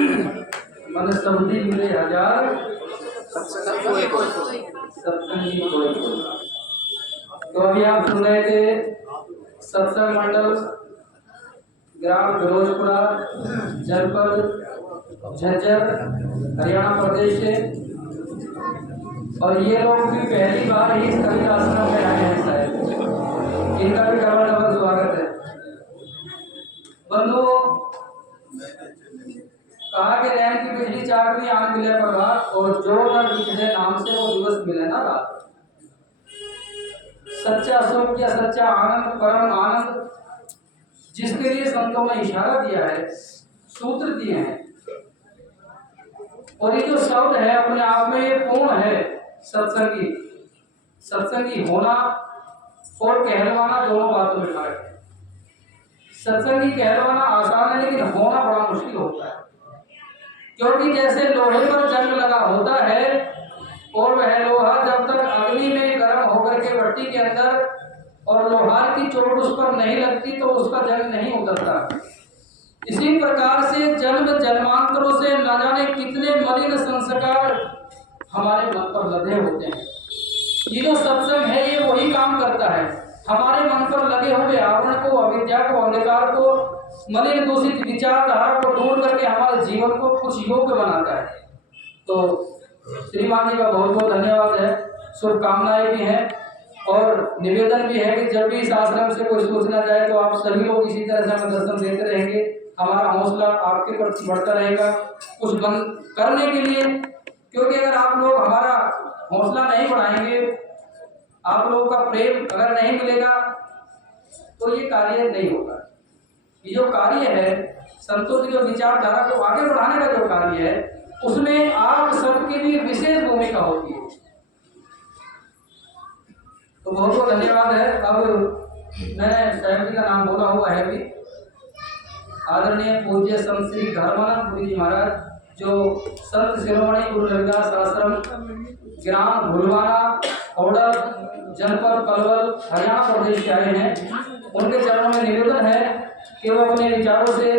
मन सब्जी मिले हजार, सत्संगी कोई। तो अभी आप सुन रहे थे सत्संग मंडल ग्राम फिरोजपुरा, जनपद झज्जर, हरियाणा प्रदेश से। और ये लोग भी पहली बार ही कभी आश्रम में आए हैं शायद। इनका भी डबल डबल स्वागत है। बंधु, कहा कि रैन की बिजली चाकनी आग मिले प्रभात, और जो न बिछड़े नाम से वो दिवस मिले ना रात। सच्चा सुख या सच्चा आनंद, परम आनंद, जिसके लिए संतों ने इशारा दिया है, सूत्र दिए हैं। और ये जो शब्द है अपने आप में ये पूर्ण है। सत्संगी, सत्संगी होना और कहलवाना दोनों बातों में फर्क है। सत्संगी कहलवाना आसान है, लेकिन होना बड़ा मुश्किल होता है। क्योंकि जैसे लोहे पर जंग लगा होता है और वह लोहा जब तक अग्नि में गर्म होकर के भट्टी के अंदर और लोहार की चोट उस पर नहीं लगती तो उसका जंग नहीं उतरता। इसी प्रकार से जन्म जन्मांतरों से न जाने कितने मलिन संस्कार हमारे मन पर लदे होते हैं। ये जो सत्संग है ये वही काम करता है, हमारे मन पर लगे हुए आवरण को, अविद्या को, अंधकार को, मलिन दूषित विचारधारा को दूर करके हमारे जीवन को कुछ योग्य बनाता है। तो श्रीमान जी का बहुत बहुत धन्यवाद है, शुभकामनाएं भी हैं और निवेदन भी है कि जब भी इस आश्रम से कोई सोचना चाहे तो आप सभी लोग इसी तरह से हमें दर्शन देते रहेंगे। हमारा हौसला आपके प्रति बढ़ता रहेगा कुछ बंद करने के लिए। क्योंकि अगर आप लोग हमारा हौसला नहीं बढ़ाएंगे, आप लोगों का प्रेम अगर नहीं मिलेगा तो ये कार्य नहीं होगा। ये जो कार्य है, संतों की जो विचारधारा को आगे बढ़ाने का जो कार्य है, उसमें आप सबकी भी विशेष भूमिका होती है। तो बहुत बहुत धन्यवाद है। अब मैंने साहब जी का नाम बोला हुआ है भी, आदरणीय पूज्य संत श्री धर्मानंद पुरी जी महाराज, जो संत शिरोमणि गुरु रविदास आश्रम ग्राम भुलवाना, औडर, जनपद पलवल, हरियाणा प्रदेश से आए हैं। उनके चरणों में निवेदन है कि वो अपने विचारों से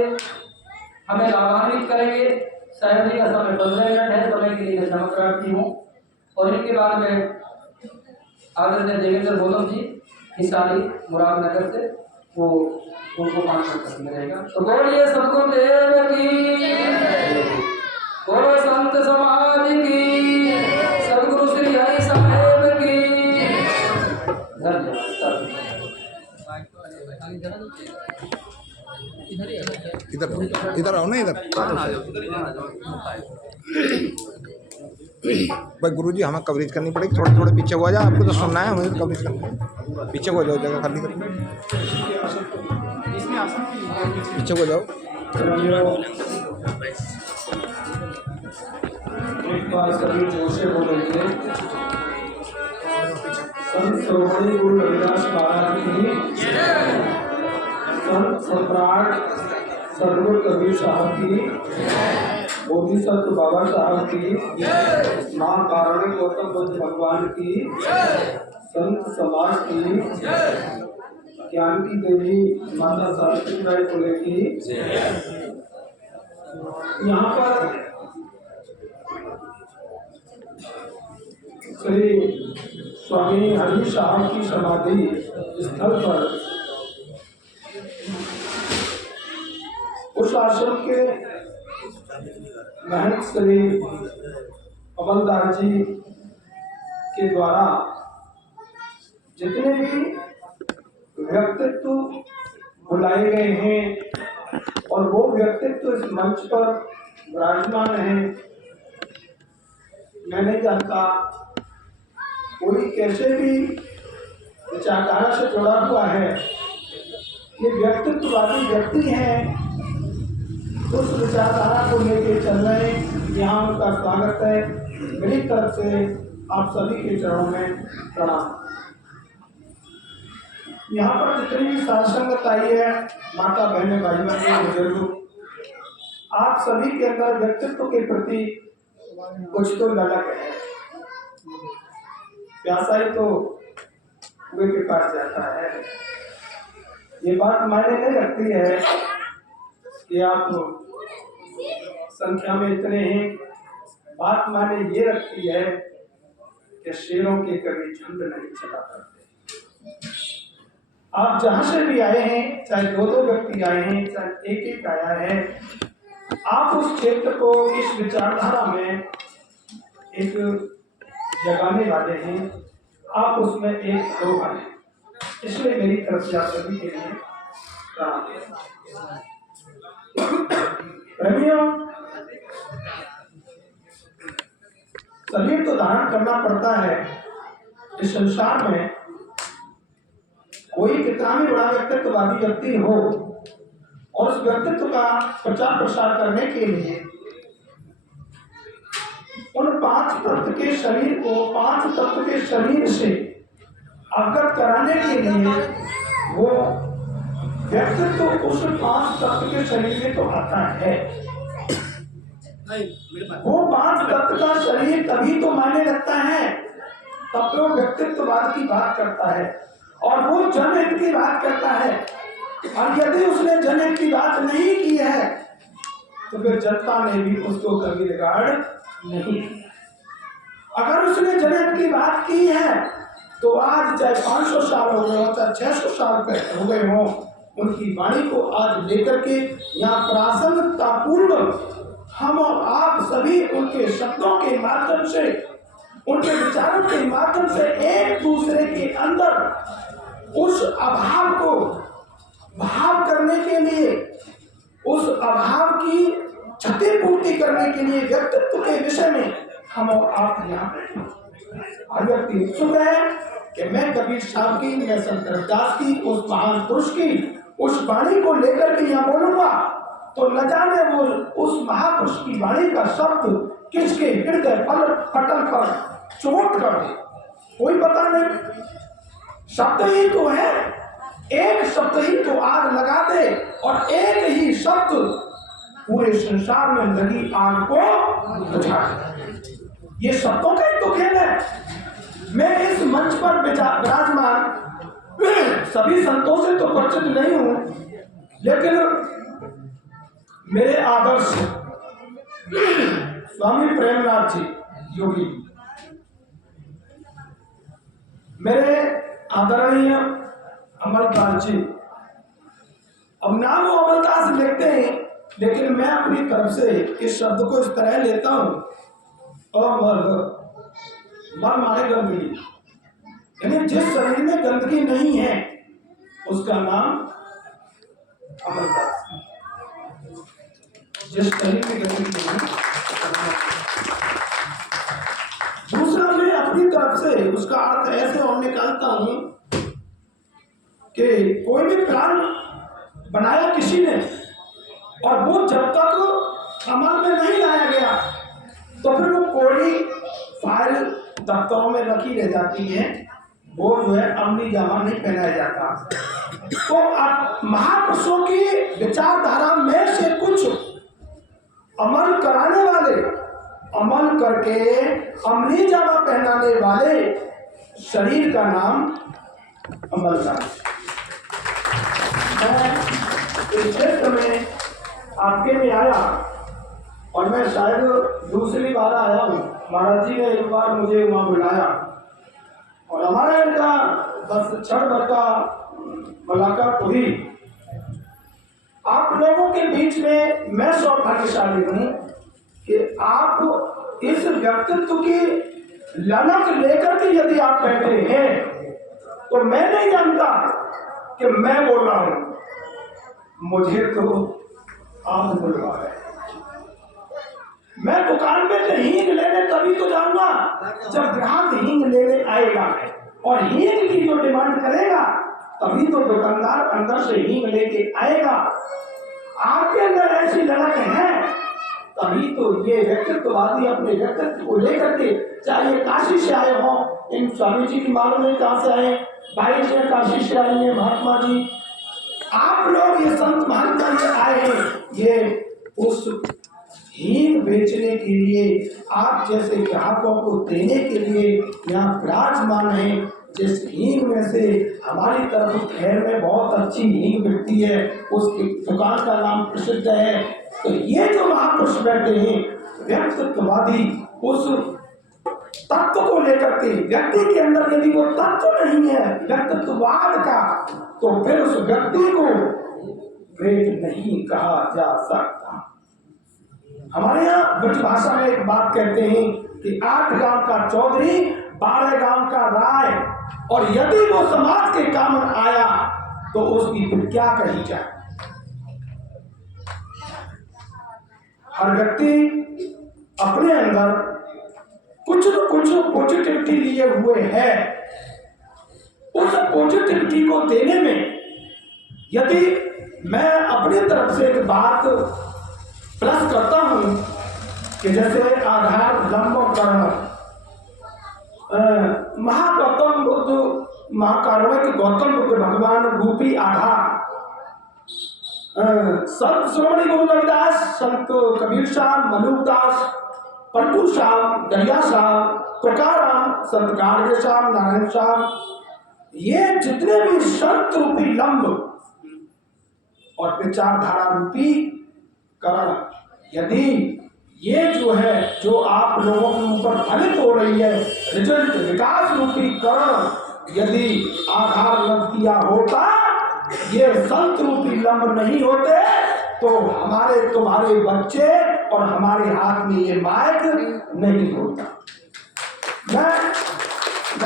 हमें लाभान्वित करेंगे। साहब जी का समय 15 मिनट है, समय के लिए क्षमा प्रार्थी हूँ। और इनके बाद में आदरणीय देवेंद्र गौतम जी हिसारी मुरादनगर से, वो उनको 5 मिनट में रहेगा। तो बोलिए सद्गुरुदेव की, बोलो संत समाज की, सद्गुरु श्री हरि साहेब की। धन्यवाद। इधर इधर आओ ना, इधर भाई। गुरुजी हमें कवरेज करनी पड़ेगी, थोड़े थोड़े पीछे हो जाए। आपको तो सुनना है, हमें तो कवरेज करना है। पीछे हो जाओ, जगह खाली कर, पीछे हो जाओ। एक बार सभी जोर से बोलेंगे, संत शिरोमणि गुरु रविदास महाराज की, संत सम्राट सदगुरु कबीर साहब की, बोधिसत्व बाबा साहब की, माँ कारणी गौतम बुद्ध भगवान की, संत समाज की, ज्ञान की देवी माता सावित्री बाई फुले की। यहाँ पर श्री स्वामी हरि साहब की समाधि स्थल पर उस आश्रम के महंत श्री अमलदास जी के द्वारा जितने भी व्यक्तित्व बुलाए गए हैं और वो व्यक्तित्व इस मंच पर विराजमान है, मैं नहीं जानता कोई कैसे भी विचारधारा से जुड़ा हुआ है, ये व्यक्तित्ववादी व्यक्ति हैं, उस विचारधारा को लेके चल रहे हैं। यहाँ उनका स्वागत है। मेरी तरफ से आप सभी के चरणों में प्रणाम। यहाँ पर जितनी भी साध संगत आई है, माता बहने भाई बहने बुजुर्ग, आप सभी के अंदर व्यक्तित्व के प्रति कुछ तो ललक है। प्यासा ही तो कुएं के पास जाता है। ये बात मायने नहीं रखती है कि आप संख्या में इतने हैं। बात माने ये रखती है कि शेरों के कभी झुंड नहीं चला करते। आप जहां से भी आए हैं, चाहे दो दो व्यक्ति आए हैं, चाहे एक एक आया है, आप उस क्षेत्र को इस विचारधारा में एक जगाने वाले हैं, आप उसमें एक लोग हैं। इसलिए मेरी तरफ से आप सभी के लिए प्रेमियों, शरीर तो धारण करना पड़ता है। इस संसार में कोई कितना भी बड़ा व्यक्तित्ववादी व्यक्ति हो और उस व्यक्तित्व का प्रचार प्रसार करने के लिए उन 5 तत्व के शरीर को 5 तत्व के शरीर से अवगत कराने के लिए वो व्यक्तित्व उस 5 तत्व के शरीर में तो आता है। वो 5 तत्व का शरीर तभी तो मायने रखता है, तब तो व्यक्तित्ववाद की बात करता है और वो जनहित की बात करता है। और यदि उसने जनहित की बात नहीं की है तो फिर जनता ने भी उसको कभी रिगार्ड नहीं किया। अगर उसने जनहित की बात की है तो आज चाहे 500 साल हो गए हो, चाहे 600 साल हो गए हो, उनकी वाणी को आज लेकर के यहाँ प्रासंगिकता पूर्व हम और आप सभी उनके शब्दों के माध्यम से, उनके विचारों के माध्यम से एक दूसरे के अंदर उस अभाव को भाव करने के लिए, उस अभाव की क्षतिपूर्ति करने के लिए व्यक्तित्व के विषय में हम और आप यहाँ हर व्यक्ति उत्सुक है कि मैं कबीर साहब की, मैं संत रविदास की, उस महान पुरुष की उस वाणी को लेकर के यहाँ बोलूंगा तो न जाने वो उस महापुरुष की वाणी का शब्द किसके हृदय पटल पर चोट कर दे, कोई पता नहीं। शब्द ही तो है, एक शब्द ही तो आग लगा दे और एक ही शब्द पूरे संसार में लगी आग को बुझा दे। ये शब्दों का ही तो खेल है। मैं इस मंच पर विराजमान सभी संतों से तो परिचित नहीं हूं, लेकिन मेरे आदर्श स्वामी प्रेमनाथ जी योगी, मेरे आदरणीय अमरदास जी, अब नाम वो अमरदास लिखते हैं लेकिन मैं अपनी तरफ से इस शब्द को इस तरह लेता हूं, मर मारे गंदगी, यानी जिस शरीर में गंदगी नहीं है उसका नाम अमरदास। जिस शरीर में गंदगी नहीं है। दूसरा, मैं अपनी तरफ से उसका अर्थ ऐसे और निकालता हूं कि कोई भी प्लान बनाया किसी ने और वो जब तक अमल में नहीं लाया गया तो फिर वो कोड़ी फाइल दफ्तरों में रखी रह जाती है, वो जो है अमली जामा नहीं पहनाया जाता। तो अब महापुरुषों की विचारधारा में से कुछ अमल कराने वाले, अमल करके अमली जामा पहनाने वाले शरीर का नाम अमलदास। मैं इस क्षेत्र में आपके में आया और मैं शायद दूसरी बार आया हूँ। महाराज जी ने एक बार मुझे वहाँ बुलाया और हमारा इनका बस क्षण भर का मुलाकात हुई। आप लोगों के बीच में मैं सौभाग्यशाली हूँ कि आप इस व्यक्तित्व की ललक लेकर के यदि आप बैठे हैं तो मैं नहीं जानता कि मैं बोल रहा हूँ, मुझे तो आप बोल रहा है। मैं दुकान में से हींग लेने तभी तो जाऊंगा जब ग्राहक हींग लेने आएगा और हींग की जो डिमांड करेगा तभी तो दुकानदार अंदर से हींग लेके आएगा। आपके अंदर ऐसी ललक है तभी तो ये व्यक्तित्ववादी अपने व्यक्तित्व को लेकर के, चाहे काशी से आए हों, इन स्वामी जी की मालूम नहीं कहाँ से आए, भाई से काशी से आए हैं, महात्मा जी, आप लोग ये संत महात्मा ये आए हैं, ये उस हींग बेचने के लिए, आप जैसे ग्राहकों को देने के लिए यहाँ विराजमान है। जिस हींग में से हमारी तरफ खैर में बहुत अच्छी हींग बिकती है, उसकी दुकान का नाम प्रसिद्ध है। तो ये जो महापुरुष बैठे हैं व्यक्तित्ववादी, उस तत्व को लेकर के, व्यक्ति के अंदर यदि वो तत्व नहीं है व्यक्तित्ववाद का, तो फिर उस व्यक्ति को ग्रेट नहीं कहा जा सकता। हमारे यहाँ ब्रज भाषा में एक बात कहते हैं कि 8 गांव का चौधरी 12 गांव का राय, और यदि वो समाज के काम आया तो उसकी फिर क्या कही जाए। हर व्यक्ति अपने अंदर कुछ न कुछ पॉजिटिविटी लिए हुए है। उस पॉजिटिविटी को देने में यदि मैं अपनी तरफ से एक बात प्लस करता हूं कि जैसे आधार लंब कर्ण, महागौतम बुद्ध, महाकारुणिक गौतम बुद्ध भगवान रूपी आधार, संत श्रोमणी गुरु रविदास, संत कबीर साहब, मलुकदास, पलटू साहब, दरिया साहब, तुकाराम, संत गाडगे साहब, नारायण साहब, ये जितने भी संत रूपी लंब और विचारधारा रूपी करण, यदि ये जो है जो आप लोगों के ऊपर फलित हो रही है रिजल्ट, विकास रूपी करण, यदि आधार लग दिया होता, ये संत रूपी लंब नहीं होते, तो हमारे तुम्हारे बच्चे और हमारे हाथ में ये माइक नहीं होता। मैं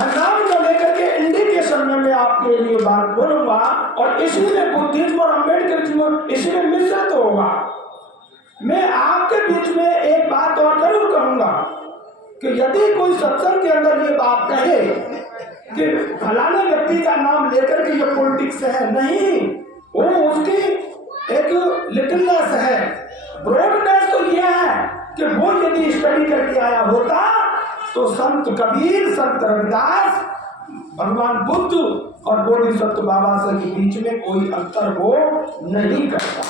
नाम को लेकर के इंडिकेशन में मैं आपके लिए बात बोलूंगा, और इसी में बुद्धिज्म और अम्बेडकर इसी में मिश्रित होगा। मैं आपके बीच में एक बात और जरूर कहूंगा कि यदि कोई सत्संग के अंदर ये बात कहे कि फलाने व्यक्ति का नाम लेकर के ये पॉलिटिक्स है, नहीं, वो उसकी एक लिटिलनेस है। ब्रॉडनेस तो ये है कि वो यदि स्टडी करके आया होता तो संत कबीर, संत रविदास, भगवान बुद्ध और बोधिसत्व बाबा से के बीच में कोई अंतर वो नहीं करता।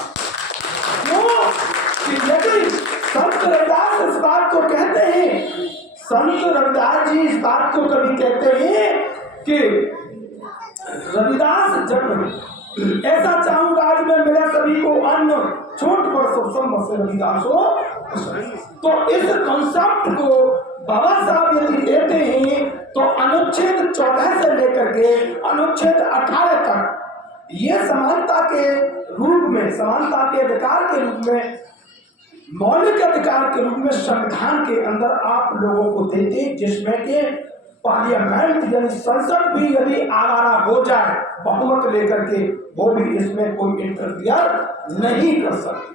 क्यों? कि यदि संत रविदास इस बात को कहते हैं, संत रविदास जी इस बात को कभी कहते हैं कि रविदास जन्म ऐसा चाहूंगा आज मैं मिला सभी को अन्न, छोट पर सब से रविदास हो। तो इस कॉन्सेप्ट को बाबा साहब यदि देते हैं तो अनुच्छेद 14 से लेकर के अनुच्छेद 18 तक ये समानता के रूप में, समानता के अधिकार के रूप में, मौलिक अधिकार के रूप में संविधान के अंदर आप लोगों को देते, जिसमें कि पार्लियामेंट यानी संसद भी यदि आवारा हो जाए बहुमत लेकर के, वो भी इसमें कोई इंटरफियर नहीं कर सकती।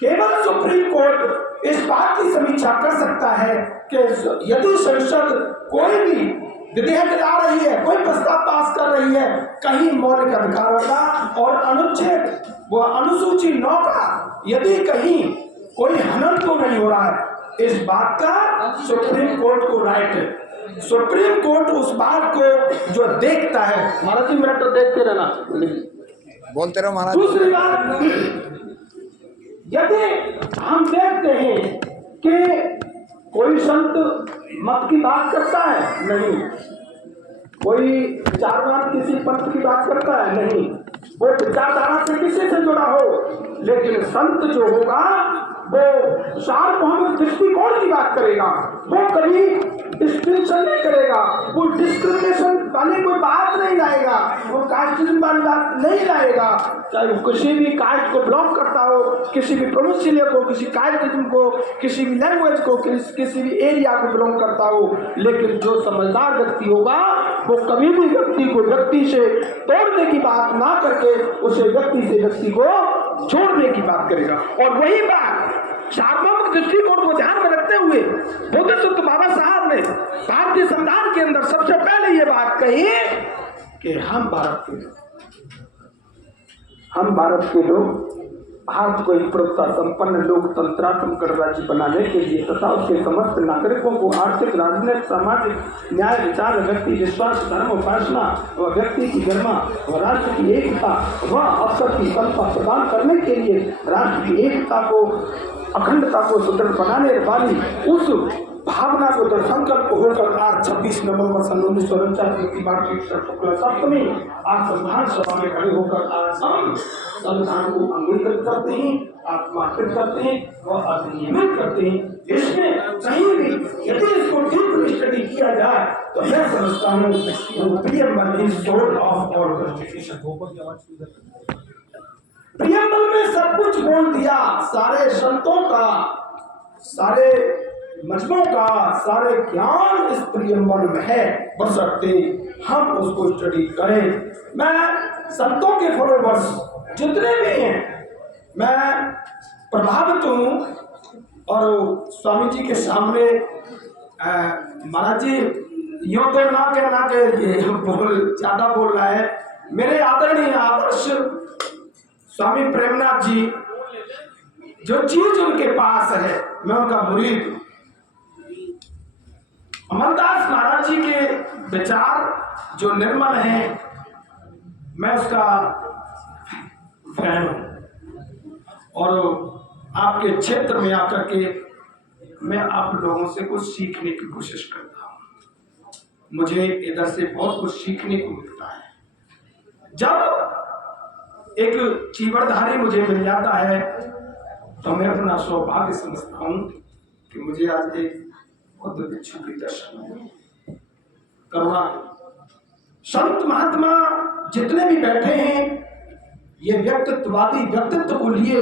केवल सुप्रीम कोर्ट इस बात की समीक्षा कर सकता है कि यदि संसद कोई भी विधेयक ला रही है, कोई प्रस्ताव पास कर रही है, कहीं मौलिक अधिकारों का और अनुच्छेद वो अनुसूची 9 का यदि कहीं कोई हनन तो नहीं हो रहा है, इस बात का सुप्रीम कोर्ट को राइट है। सुप्रीम कोर्ट उस बात को जो देखता है, महाराज जी मेरा तो देखते रहना, बोलते रहो महाराज। दूसरी बात, यदि हम देखते हैं कि कोई संत मत की बात करता है, नहीं, कोई विचारवाद किसी पंथ की बात करता है, नहीं, वो विचारधारा से किसी से जुड़ा हो, लेकिन संत जो होगा वो शार्प मोहम्मद दृष्टिकोण की बात करेगा, वो कभी डिस्क्रिमिनेशन नहीं करेगा, वो डिस्क्रिमिनेशन वाली कोई बात नहीं लाएगा, वो कास्टिज्म वाली बात नहीं लाएगा, चाहे वो किसी भी कास्ट को बिलोंग करता हो, किसी भी प्रोविंशियल को, किसी कास्टिज्म को, किसी भी लैंग्वेज को, किसी भी एरिया को बिलोंग करता हो, लेकिन जो समझदार व्यक्ति होगा वो कभी भी व्यक्ति को व्यक्ति से तोड़ने की बात ना करके उसे व्यक्ति से व्यक्ति को जोड़ने की बात करेगा। और वही बात सार्वभौमिक दृष्टिकोण को ध्यान में रखते हुए बोधिसत्व बाबा साहब ने भारतीय संविधान के अंदर सबसे पहले ये बात कही कि हम भारत के लोग भारत को एक प्रभुता संपन्न लोकतंत्रात्मक गणराज्य बनाने के लिए तथा उसके समस्त नागरिकों को आर्थिक, राजनीतिक, सामाजिक न्याय, विचार, व्यक्ति विश्वास, धर्म, उपासना व व्यक्ति की गरिमा व राष्ट्र की एकता व अवसर की संपदा प्रदान करने के लिए राष्ट्र की एकता को अखंडता को सुदृढ़ बनाने वाली उस भावना को दृढ़ संकल्प होकर आज 26 नवंबर सन 1949 की मार्गशीर्ष शुक्ल सप्तमी आज संविधान सभा में खड़े होकर आज हम संविधान को अंगीकृत करते हैं, आत्मार्पित करते हैं और अधिनियमित करते हैं। इसमें कहीं भी यदि इसको डीप स्टडी किया जाए तो मैं समझता हूँ preamble is soul of all constitution. Preamble में सब कुछ बोल दिया, सारे संतों का, सारे मजमों का, सारे ज्ञान इस प्रियम्बल में है, बशर्ते हम उसको स्टडी करें। मैं संतों के फॉलोवर्स जितने भी हैं मैं प्रभावित हूँ और स्वामी जी के सामने महाराज जी यूँ तो ना के ये ज्यादा बोल रहा है। मेरे आदरणीय आदर्श स्वामी प्रेमनाथ जी, जो चीज उनके पास है मैं उनका मुरीद हूं। अमरदास महाराज जी के विचार जो निर्मल हैं मैं उसका फैन हूं और आपके क्षेत्र में आकर के मैं आप लोगों से कुछ सीखने की कोशिश करता हूं। मुझे इधर से बहुत कुछ सीखने को मिलता है। जब एक चीवरधारी मुझे मिल जाता है तो मैं अपना सौभाग्य समझता हूँ कि मुझे आज एक बुद्ध भिक्षु के दर्शन करवा। संत महात्मा जितने भी बैठे हैं ये व्यक्तित्ववादी व्यक्तित्व को लिए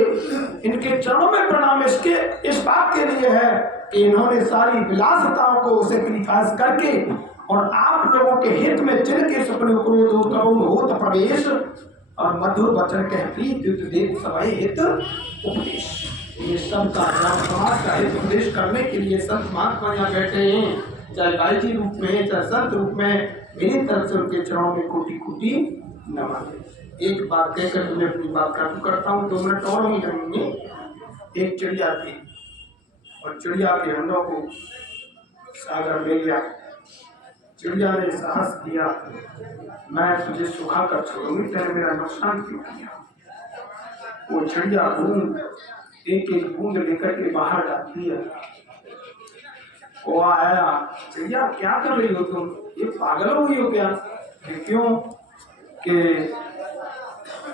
इनके चरणों में प्रणाम इस बात के लिए है कि इन्होंने सारी विलासिताओं को सेक्रीफाइस करके और आप लोगों के हित में जिनके सपने क्रोध होत प्रवेश और मधुर वचन कह प्रीत सभा हित उपदेश, ये सबका समाज का हित उपदेश करने के लिए संत महात्मा यहाँ बैठे हैं, चाहे भाई जी रूप में चाहे संत रूप में। मेरी तरफ से उनके चरणों में कोटि कोटि नमन। एक बात कहकर तुम्हें अपनी बात काबू करता हूँ, 2 मिनट और नहीं लगेंगे। एक चिड़िया थी और चिड़िया के अंडों को सागर ले गया। चिड़िया ने साहस किया, मैं तुझे सुखा कर छोड़ूंगी, तेरे मेरा नुकसान क्यों किया। वो चिड़िया बूंद एक एक बूंद लेकर के बाहर डालती है। वो आया, चिड़िया क्या कर रही हो तुम, ये पागल हो गई हो क्या? क्यों कि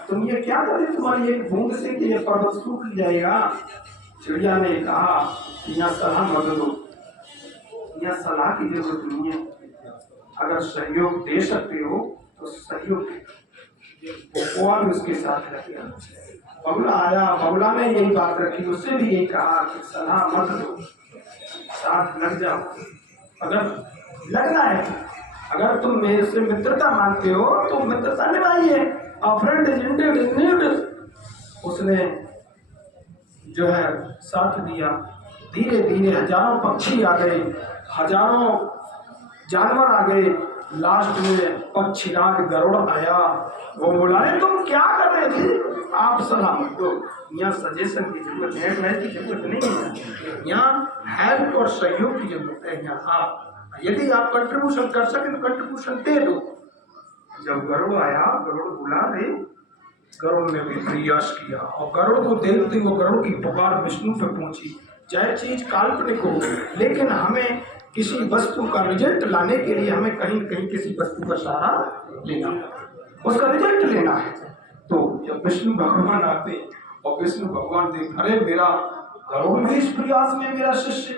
तुम ये क्या कर रही, तुम्हारी एक बूंद से कि ये पर्वत सूख जाएगा। चिड़िया ने कहा यहाँ सलाह मत दो, यहाँ सलाह की जरूरत नहीं है, अगर सहयोग दे सकते हो तो सहयोग दे। वो भी उसके साथ रह गया। बगुला आया, बगुला ने यही बात रखी, उससे भी यही कहा कि सलाह मत दो, साथ लग जाओ। अगर लगना है, अगर तुम मेरे से मित्रता मांगते हो तो मित्रता निभाइए। A friend is indeed in need। उसने जो है साथ दिया। धीरे धीरे हजारों पक्षी आ गए, हजारों जानवर आ गए। लास्ट में पक्षीराज गरुड़ आया। वो बोला तुम क्या कर रहे थे, आप सलाह मत दो, यहाँ सजेशन की जरूरत है, एडवाइस की जरूरत नहीं है, यहाँ हेल्प और सहयोग की जरूरत है। यहाँ आप यदि आप कंट्रीब्यूशन कर सके तो कंट्रीब्यूशन दे दो। जब गरुड़ आया, गरुड़ बुला दे, गरुड़ ने भी प्रयास किया और गरुड़ को देखते वो गरुड़ की पुकार विष्णु पर पहुंची। चाहे चीज काल्पनिक हो, लेकिन हमें किसी वस्तु का रिजल्ट लाने के लिए हमें कहीं कहीं किसी वस्तु का सहारा लेना, उसका रिजल्ट लेना है। तो जब विष्णु भगवान आते और विष्णु भगवान देख, अरे मेरा गरुड़ भी इस प्रयास में मेरा शिष्य,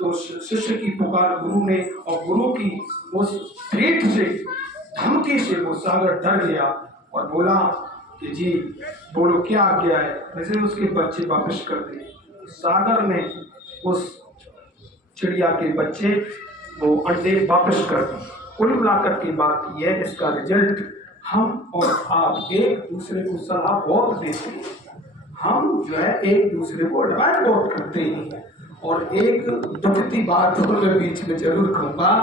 तो शिष्य की पुकार गुरु ने, और गुरु की उस थ्रेट से, धमकी से वो सागर डर गया और बोला कि जी बोलो क्या आज्ञा है। वैसे उसके बच्चे वापस कर दिए। सागर ने उस चिड़िया के बच्चे वो अंडे वापस कर दिए। कुल मिलाकर की बात यह, इसका रिजल्ट हम और आप एक दूसरे को सलाह बहुत देते हैं, हम जो है एक दूसरे को एडवाइस बहुत करते हैं। और एक दुखती बात मैं बीच में जरूर कहूँगा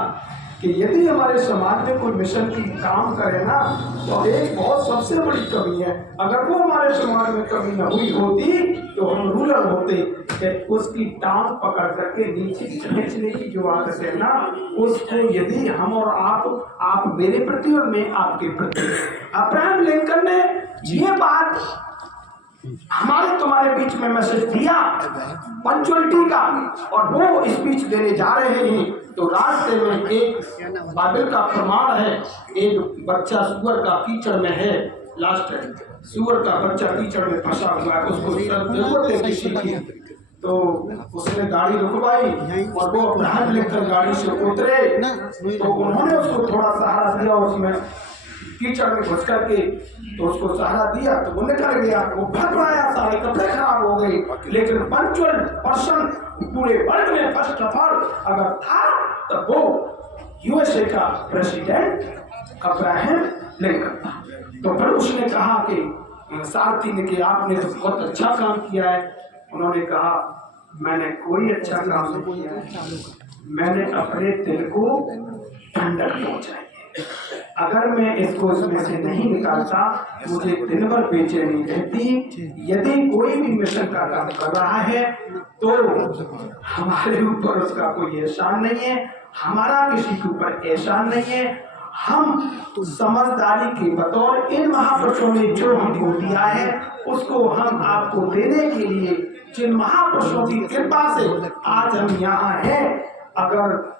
कि यदि हमारे समाज में कोई मिशन की काम करे ना, तो एक बहुत सबसे बड़ी कमी है। अगर वो हमारे समाज में कमी न हुई होती तो हम रूरल होते कि उसकी टांग पकड़ करके नीचे खींचने की जो आदत है ना, उसको यदि हम और आप मेरे प्रति और मैं आपके प्रति। अब्राहम लिंकन ने ये बात हमारे तुम्हारे बीच में मैसेज दिया पंचुअलिटी का, और वो स्पीच देने जा रहे हैं तो रास्ते में एक बाइबल का प्रमाण है, एक बच्चा सुअर का कीचड़ में है, लास्ट है, सुअर का बच्चा कीचड़ में फंसा हुआ है, उसको जरूरत है किसी की, तो उसने गाड़ी रुकवाई और वो अपना हाथ लेकर गाड़ी से उतरे, तो उन्होंने उसको थोड़ा सहारा दिया, उसमें कीचड़ में घुस करके तो उसको सहारा दिया तो वो निकल गया, वो भग आया, सारे कपड़े खराब हो गए, लेकिन पंचुअल पर्सन पूरे वर्ल्ड में फर्स्ट ऑफ ऑल अगर था तो वो यूएसए का प्रेसिडेंट अब्राहम लिंकन था। तो फिर उसने कहा कि सारथी ने कि आपने तो बहुत अच्छा काम किया है। उन्होंने कहा मैंने कोई अच्छा काम नहीं किया है, मैंने अपने दिल को ठंडक पहुंचाई। अगर मैं इसको इसमें से नहीं निकालता मुझे दिन भर बेचैनी रहती। यदि कोई भी मिशन का काम कर रहा है तो हमारे ऊपर उसका कोई एहसान नहीं है, हमारा किसी के ऊपर एहसान नहीं है। हम समझदारी के बतौर इन महापुरुषों ने जो हमको दिया है उसको हम आपको देने के लिए, जिन महापुरुषों की कृपा से आज हम यहाँ हैं, अगर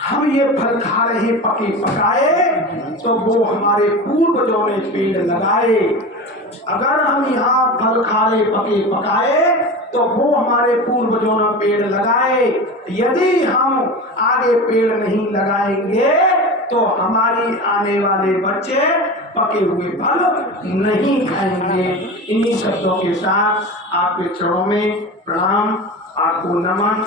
हम ये फल खा रहे पके पकाए तो वो हमारे पूर्वजों ने पेड़ लगाए। अगर हम यहाँ फल खा रहे पके पकाए तो वो हमारे पूर्वजों ने पेड़ लगाए। यदि हम आगे पेड़ नहीं लगाएंगे तो हमारी आने वाले बच्चे पके हुए फल नहीं खाएंगे। इन्हीं शब्दों के साथ आपके चरणों में प्रणाम, आपको नमन।